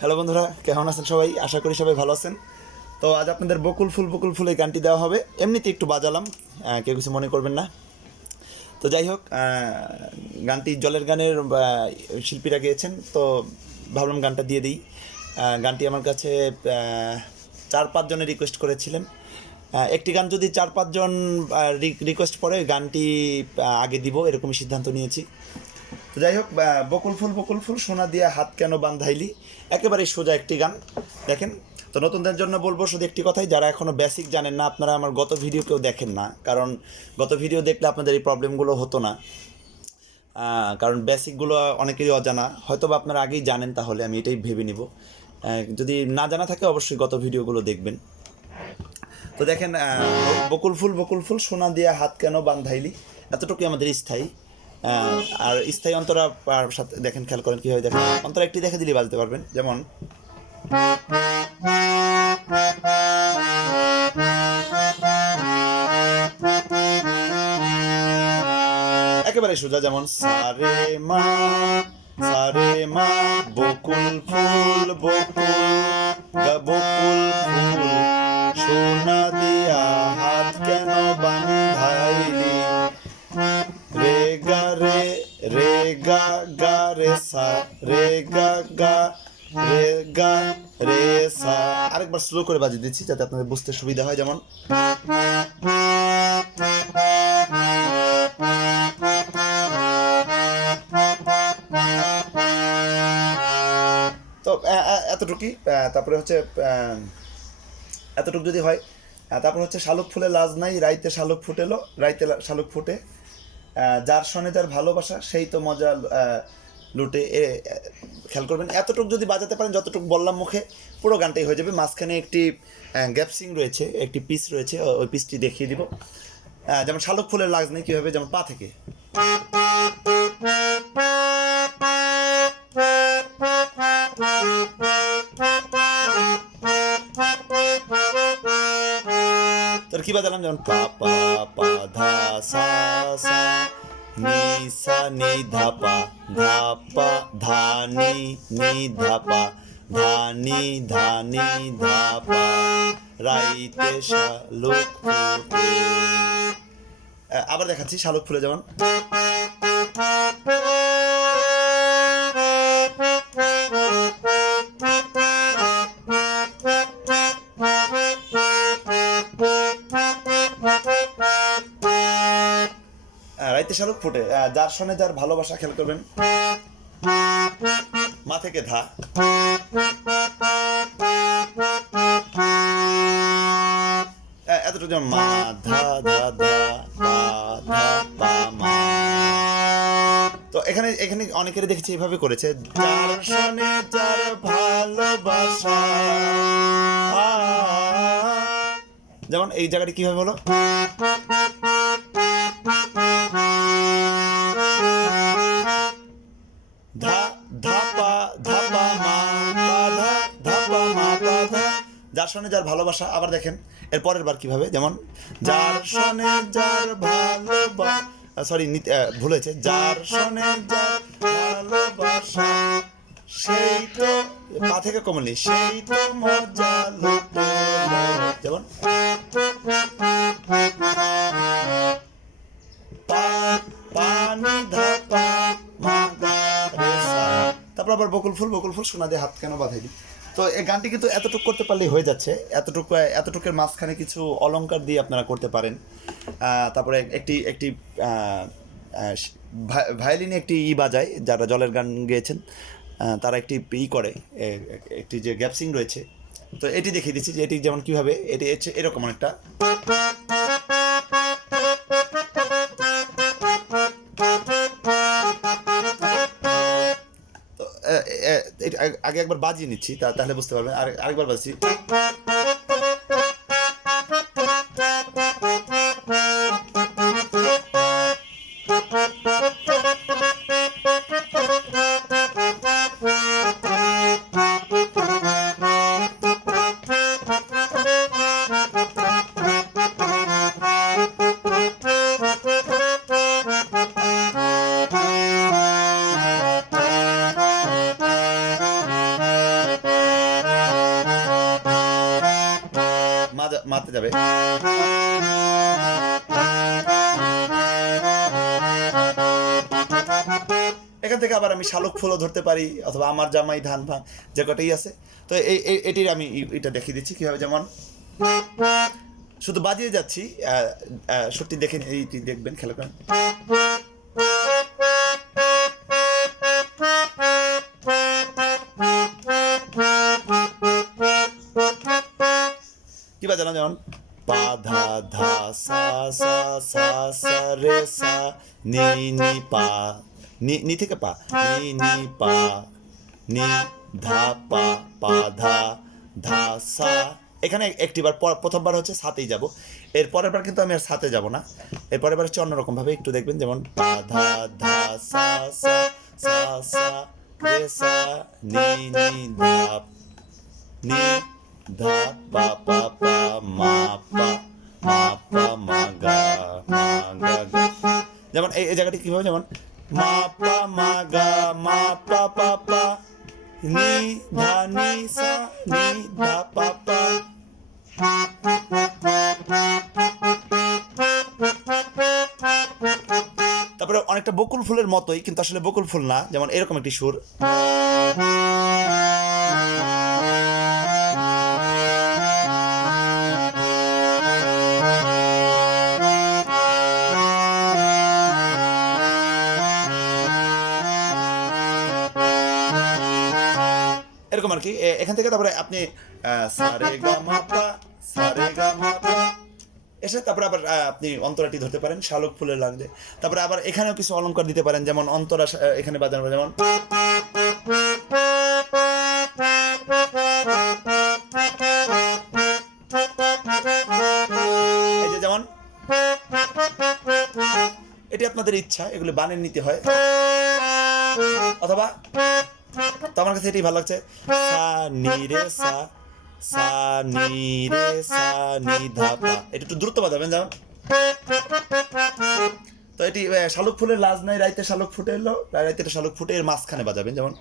Hello বন্ধুরা, কেমন আছেন সবাই? আশা করি সবাই ভালো আছেন। তো আজ আপনাদের বকুল ফুল এই গানটি দেওয়া হবে। এমনিতে একটু বাজালাম, কেউ কিছু মনে করবেন না। তো যাই হোক, গানটি জলের গানের শিল্পীরা গেয়েছেন, তো ভাবলাম গানটা দিয়ে দিই। গানটি আমার কাছে 4-5 জনে রিকোয়েস্ট করেছিলেন। একটি গান যদি 4-5 জন রিকোয়েস্ট করে, গানটি আগে দিব এরকমই সিদ্ধান্ত নিয়েছি। তো যাই হোক, বকুল ফুল সোনা দিয়া হাত কেন বান্ধাইলি, একেবারেই সোজা একটি গান। দেখেন, তো নতুনদের জন্য বলবো শুধু একটি কথাই, যারা এখনও বেসিক জানেন না, আপনারা আমার গত ভিডিও কেউ দেখেন না, কারণ গত ভিডিও দেখলে আপনাদের এই প্রবলেমগুলো হতো না। কারণ বেসিকগুলো অনেকেরই অজানা, হয়তো বা আপনারা আগেই জানেন, তাহলে আমি এটাই ভেবে নিব। যদি না জানা থাকে অবশ্যই গত ভিডিওগুলো দেখবেন। তো দেখেন, বকুল ফুল সোনা দিয়া হাত কেন বান্ধাইলি, এতটুকুই আমাদের স্থায়ী। আর স্থায়ী অন্তরা সাথে দেখেন, খেয়াল করেন কীভাবে দেখেন, অন্তরা একটি দেখে দিলেই বাজতে পারবেন। যেমন একেবারে সোজা, যেমন সারে মা বকুল ফুল বকুল ফুল সোনা দিয়া হাত কেন বান্ধাইলি, রে গা রে সা, রে গা রে সা। আরেকবার স্লো করে বাজিয়ে দিচ্ছি যাতে আপনাদের বুঝতে সুবিধা হয়। যেমন তো এতটুকুই। তারপরে হচ্ছে এতটুকু যদি হয়, তারপর হচ্ছে শালুক ফুলে লাজ নাই, রাইতে শালুক ফুটেলো, রাইতে শালুক ফুটে, যার সনে যার ভালোবাসা সেই তো মজা লুটে। খেয়াল করবেন, এতটুকু যদি বাজাতে পারেন, যতটুকু বললাম মুখে, পুরো গানটাই হয়ে যাবে। মাঝখানে একটি গ্যাপসিং রয়েছে, একটি পিস রয়েছে, ওই পিসটি দেখিয়ে দিব। যেমন শালুক ফুলের লাজ নেই কীভাবে, যেমন পা থেকে তোর কি বাজালাম, যেমন পা পা পা ধা সা সা নি সা নি ধা পা ধা নি ধা পা ধা পা রাইতে শালুক ফুটে। আবার দেখাচ্ছি শালুক ফুলে, যেমন রাইতে শালুক ফুটে, যার সনে যার ভালোবাসা। খেয়াল করবেন, মা থেকে ধা, এতটুকু, যেমন মা ধা ধা ধা পা ধা পা মা। তো এখানে এখানে অনেকেরই দেখেছি এভাবে করেছে, যার সনে যার ভালোবাসা। যেমন এই জায়গাটি কিভাবে হলো, ধা ধাপা ধাপা মা পা ধা ধাপা মা পা ধা, যার সনে যার ভালোবাসা। আবার দেখেন এর পরের বার কিভাবে, যেমন যার সনে যার ভালোবাসা, সরি ভুল হয়েছে, যার সনে যার ভালোবাসা সেই তো, পা থেকে কমলি, সেই তো মজা লুটে। যেমন পানি ধাপা মা গা রে সা। তারপর আবার বকুল ফুল সোনা দিয়ে হাত কেন বাঁধাইলি। তো এই গানটি কিন্তু এতটুকু করতে পারলেই হয়ে যাচ্ছে। এতটুকের মাঝখানে কিছু অলংকার দিয়ে আপনারা করতে পারেন। তারপরে একটি একটি ভায়োলিনে একটি বাজায়, যারা জলের গান গেয়েছেন তারা একটি করে, একটি যে গ্যাপসিং রয়েছে। তো এটি দেখিয়ে দিচ্ছি যে এটি যেমন কীভাবে, এটি হচ্ছে এরকম অনেকটা। আগে একবার বাজিয়ে নিচ্ছি, তাহলে বুঝতে পারবেন। আরেকবার বাজছি। মাতে যাবে। এখান থেকে আবার আমি শালুক ফুলও ধরতে পারি, অথবা আমার জামাই ধান ভাঙ, যে কটাই আছে। তো এটির আমি এটা দেখিয়ে দিচ্ছি কীভাবে। যেমন শুধু বাজিয়ে যাচ্ছি, সুরটি দেখে এইটি দেখবেন, খেলা করেন। কি বাজালাম, যেমন পা ধা ধা সা সা সা সা রে সা নি নি পা, নি থেকে পা, নি নি পা, নি ধা পা, পা ধা ধা সা। এখানে একটিবার প্রথমবার হচ্ছে সাতেই যাব, এর পরের বার কিন্তু আমি আর সাথে যাব না, এর পরের বার হচ্ছে অন্যরকমভাবে একটু দেখবেন। যেমন পা ধা ধা সা সা সা সা রে সা নি নি ধা, নি ধা পা পা পা মা পা, মা পা মা গা গা। যেমন এই জায়গাটি কীভাবে, যেমন মা পা মা গা মা পা পা পা নি ধা নি সা নি ধা পা পা। তারপরে অনেকটা বকুল ফুলের মতোই, কিন্তু আসলে বকুল ফুল না, যেমন এরকম একটি সুর। এরকম আর কি। এখান থেকে তারপরে আপনি সারে গা মা পা, সারে গা মা পা এসে তারপরে আবার আপনি অন্তরাটি ধরতে পারেন, শালুক ফুলের লাগবে। তারপরে আবার এখানেও কিছু অলংকার দিতে পারেন, যেমন অন্তরা এখানে বাজানো, যেমন এই যে, যেমন এটি আপনাদের ইচ্ছা, এগুলো বানিয়ে নিতে হয়, অথবা তো আমার কাছে এটি ভালো লাগছে, সা নি রে সা, সা নি রে সা নি ধা পা। এটা একটু দ্রুত বাজাবেন, যেমন। তো এটি শালুক ফুলের লাজ নাই, রাইতে শালুক ফুটে এলো, রাইতে শালুক ফুটে এর মাঝখানে বাজাবেন, যেমন।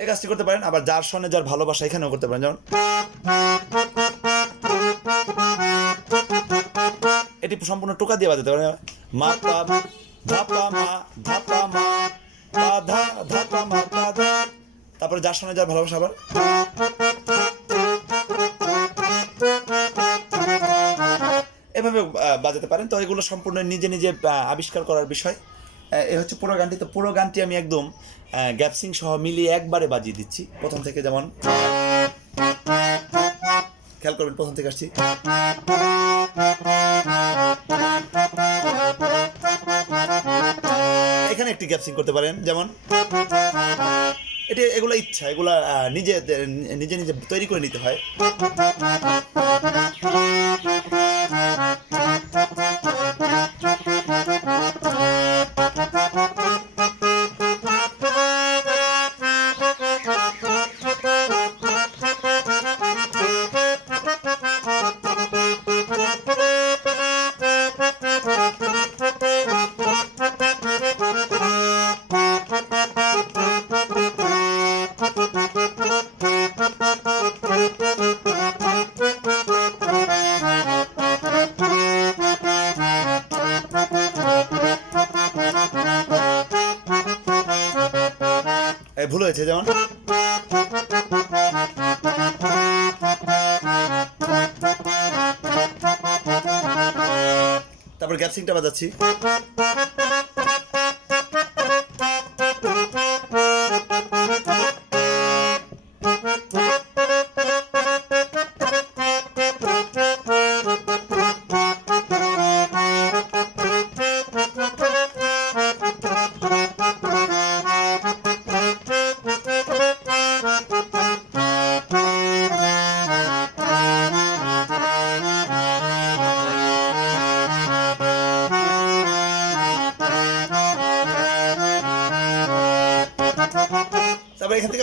এই কাজটি করতে পারেন। আবার যার সনে যার ভালোবাসা, এখানেও করতে পারেন, যেমন। এটি সম্পূর্ণ টোকা দিয়ে বাজাতে পারেন, মা পা ধা পা মা ধা পা মা পা ধা ধা পা মা পা ধা। তারপরে যার সনে যার ভালোবাসা, আবার এভাবে বাজাতে পারেন। তো এগুলো সম্পূর্ণ নিজে নিজে আবিষ্কার করার বিষয়। এ হচ্ছে পুরো গানটি। তো পুরো গানটি আমি একদম গ্যাপসিং সহ মিলিয়ে একবারে বাজিয়ে দিচ্ছি প্রথম থেকে, যেমন খেয়াল করবেন, প্রথম থেকে আসছি। এখানে একটি গ্যাপসিং করতে পারেন, যেমন এটি, এগুলো ইচ্ছা, এগুলা নিজে নিজে নিজে তৈরি করে নিতে হয়। ভুল হয়েছে, যেমন তারপর গ্যাপসিংটা বাজাচ্ছি।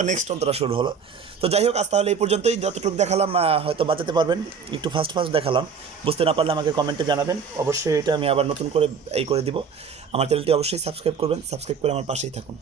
বা নেক্সট অন্তরা শুরু হলো। তো যাই হোক, আজ তাহলে এই পর্যন্তই। যতটুকু দেখালাম হয়তো বাজাতে পারবেন, একটু ফাস্ট দেখালাম, বুঝতে না পারলে আমাকে কমেন্টে জানাবেন, অবশ্যই এটা আমি আবার নতুন করে এই করে দিব। আমার চ্যানেলটি অবশ্যই সাবস্ক্রাইব করবেন, সাবস্ক্রাইব করে আমার পাশেই থাকুন।